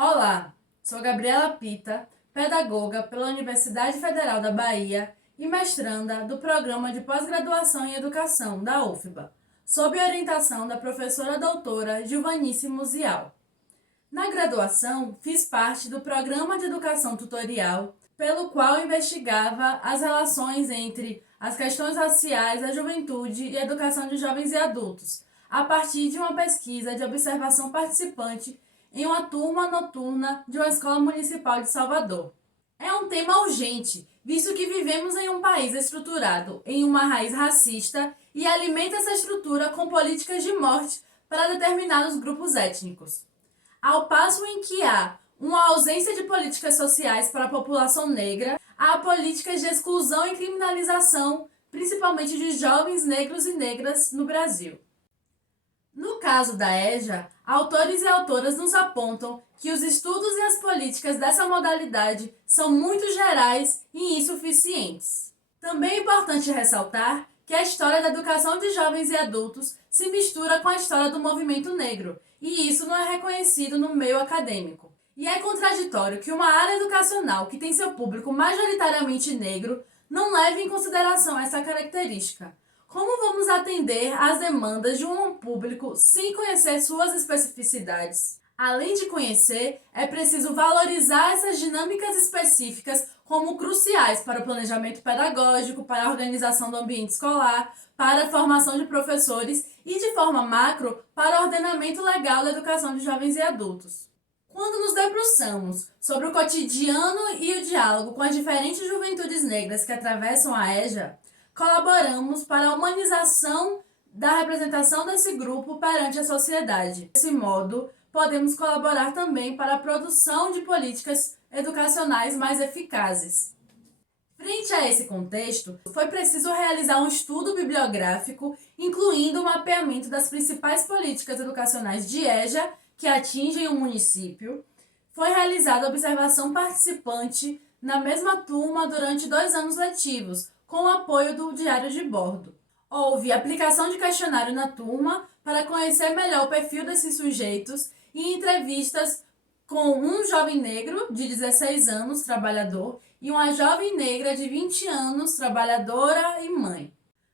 Olá, sou Gabriela Pita, pedagoga pela Universidade Federal da Bahia e mestranda do Programa de Pós-Graduação em Educação da UFBA, sob orientação da professora doutora Gilvanice Musial. Na graduação, fiz parte do Programa de Educação Tutorial, pelo qual investigava as relações entre as questões raciais, a juventude e a educação de jovens e adultos, a partir de uma pesquisa de observação participante em uma turma noturna de uma escola municipal de Salvador. É um tema urgente, visto que vivemos em um país estruturado em uma raiz racista e alimenta essa estrutura com políticas de morte para determinados grupos étnicos. Ao passo em que há uma ausência de políticas sociais para a população negra, há políticas de exclusão e criminalização, principalmente de jovens negros e negras no Brasil. No caso da EJA, autores e autoras nos apontam que os estudos e as políticas dessa modalidade são muito gerais e insuficientes. Também é importante ressaltar que a história da educação de jovens e adultos se mistura com a história do movimento negro, e isso não é reconhecido no meio acadêmico. E é contraditório que uma área educacional que tem seu público majoritariamente negro não leve em consideração essa característica. Como vamos atender às demandas de um público sem conhecer suas especificidades? Além de conhecer, é preciso valorizar essas dinâmicas específicas como cruciais para o planejamento pedagógico, para a organização do ambiente escolar, para a formação de professores e, de forma macro, para o ordenamento legal da educação de jovens e adultos. Quando nos debruçamos sobre o cotidiano e o diálogo com as diferentes juventudes negras que atravessam a EJA, colaboramos para a humanização da representação desse grupo perante a sociedade. Desse modo, podemos colaborar também para a produção de políticas educacionais mais eficazes. Frente a esse contexto, foi preciso realizar um estudo bibliográfico, incluindo o mapeamento das principais políticas educacionais de EJA que atingem o município. Foi realizada a observação participante na mesma turma durante 2 anos letivos, com o apoio do diário de bordo. Houve aplicação de questionário na turma para conhecer melhor o perfil desses sujeitos e entrevistas com um jovem negro de 16 anos, trabalhador, e uma jovem negra de 20 anos, trabalhadora e mãe.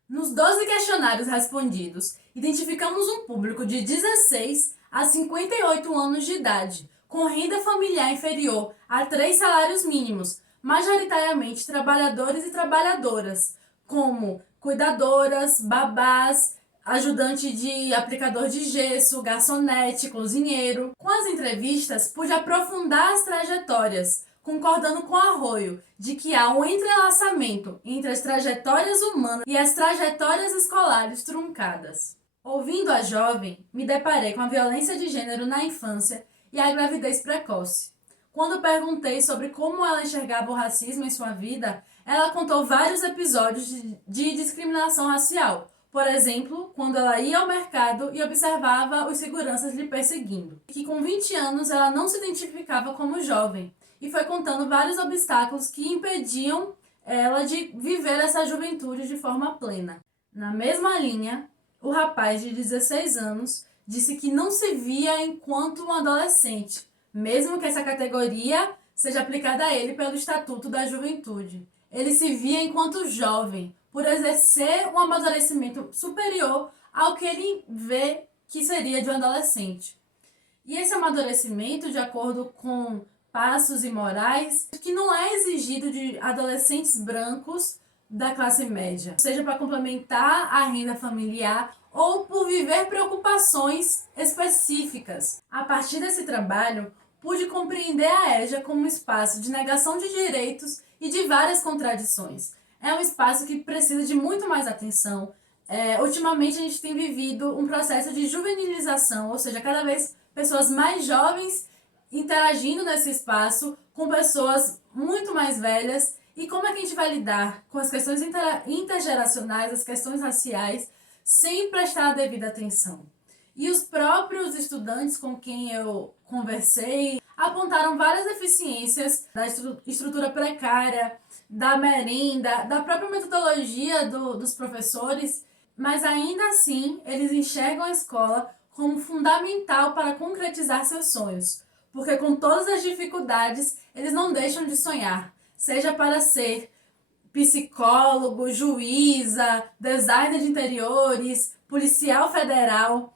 Nos 12 questionários respondidos, identificamos um público de 16 a 58 anos de idade, com renda familiar inferior a 3 salários mínimos, majoritariamente trabalhadores e trabalhadoras, como cuidadoras, babás, ajudante de aplicador de gesso, garçonete, cozinheiro. Com as entrevistas, pude aprofundar as trajetórias, concordando com Arroio de que há um entrelaçamento entre as trajetórias humanas e as trajetórias escolares truncadas. Ouvindo a jovem, me deparei com a violência de gênero na infância e a gravidez precoce. Quando perguntei sobre como ela enxergava o racismo em sua vida, ela contou vários episódios de discriminação racial. Por exemplo, quando ela ia ao mercado e observava os seguranças lhe perseguindo. Que com 20 anos ela não se identificava como jovem e foi contando vários obstáculos que impediam ela de viver essa juventude de forma plena. Na mesma linha, o rapaz de 16 anos disse que não se via enquanto um adolescente, mesmo que essa categoria seja aplicada a ele pelo Estatuto da Juventude. Ele se via enquanto jovem, por exercer um amadurecimento superior ao que ele vê que seria de um adolescente. E esse amadurecimento, de acordo com Passos e Moraes, que não é exigido de adolescentes brancos da classe média, seja para complementar a renda familiar ou por viver preocupações específicas. A partir desse trabalho, pude compreender a EJA como um espaço de negação de direitos e de várias contradições. É um espaço que precisa de muito mais atenção. Ultimamente a gente tem vivido um processo de juvenilização, ou seja, cada vez pessoas mais jovens interagindo nesse espaço com pessoas muito mais velhas. E como é que a gente vai lidar com as questões intergeracionais, as questões raciais, sem prestar a devida atenção? E os próprios estudantes com quem eu conversei apontaram várias deficiências da estrutura precária, da merenda, da própria metodologia dos professores, mas ainda assim eles enxergam a escola como fundamental para concretizar seus sonhos, porque com todas as dificuldades, eles não deixam de sonhar, seja para ser psicólogo, juíza, designer de interiores, policial federal.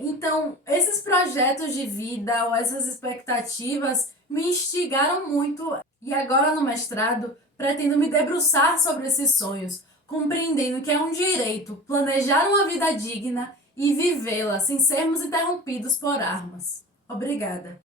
Então, esses projetos de vida ou essas expectativas me instigaram muito e agora no mestrado pretendo me debruçar sobre esses sonhos, compreendendo que é um direito planejar uma vida digna e vivê-la sem sermos interrompidos por armas. Obrigada.